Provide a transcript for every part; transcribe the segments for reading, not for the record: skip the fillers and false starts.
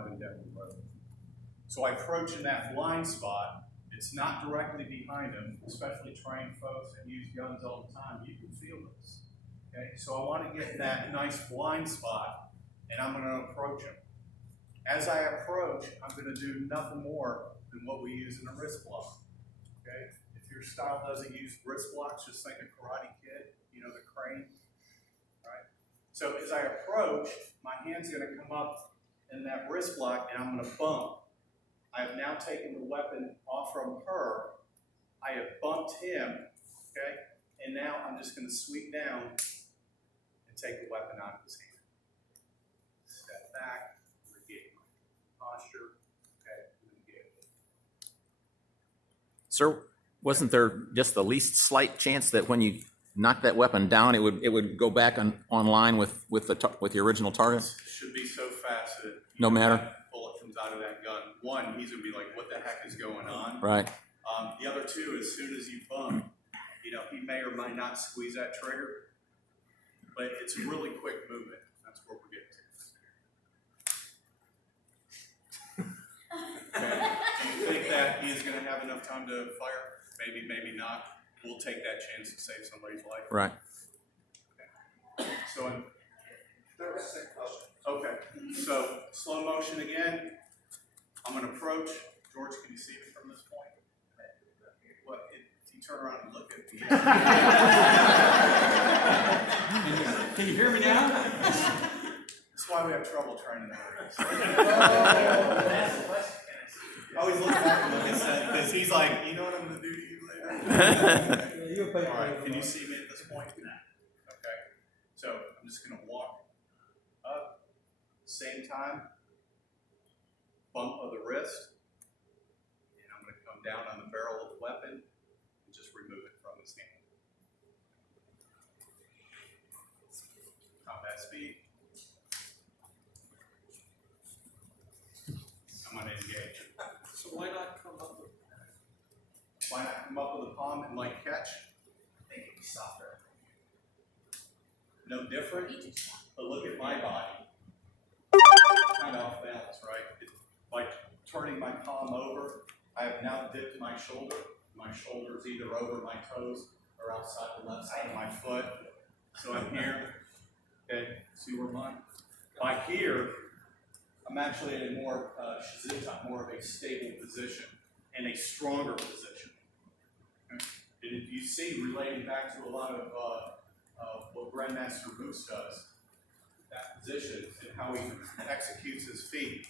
driving down the road. So I approach in that blind spot. It's not directly behind him, especially trained folks that use guns all the time. You can feel this. Okay, so I want to get that nice blind spot, and I'm going to approach him. As I approach, I'm going to do nothing more than what we use in a wrist block. Okay, if your style doesn't use wrist blocks, just think of Karate Kid. You know, the crane. All right. So as I approach, my hand's going to come up in that wrist block, and I'm going to bump. I have now taken the weapon off from her. I have bumped him, okay? And now I'm just going to sweep down and take the weapon out of his hand. Step back, regain my posture, okay? And engage. Sir, wasn't there just the least slight chance that when you knocked that weapon down, it would go back online with the original target? It should be so fast that no matter. That bullet comes out of that gun. One, he's gonna be like, "What the heck is going on?" Right. The other two, as soon as you bump, you know, he may or may not squeeze that trigger, but it's a really quick movement. That's what we're getting to. Okay. Do you think that he is going to have enough time to fire? Maybe, maybe not. We'll take that chance to save somebody's life. Right. Okay. So, okay. So, slow motion again. I'm going to approach. George, can you see me from this point? What? If you turn around and look at me. Can you hear me now? That's why we have trouble training the Marines. I always look back and look at Seth because he's like, you know what I'm going to do to you later? All right, can you see me at this point? Okay. So I'm just going to walk up, same time, bump of the wrist, and I'm going to come down on the barrel of the weapon and just remove it from his hand. Combat speed. I'm going to engage. So why not come up with a palm and like catch? They can be softer. No different, but look at my body. Kind of off balance, right? By turning my palm over, I have now dipped my shoulder. My shoulder's either over my toes or outside the left side of my foot. So I'm here. Okay, see where mine? By here, I'm actually in a more shizita, more of a stable position and a stronger position. Okay? And if you see, relating back to a lot of what Grandmaster Boots does, that position and how he executes his feet.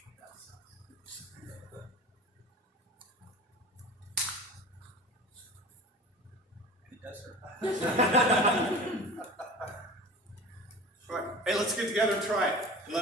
All right. Hey, let's get together and try it.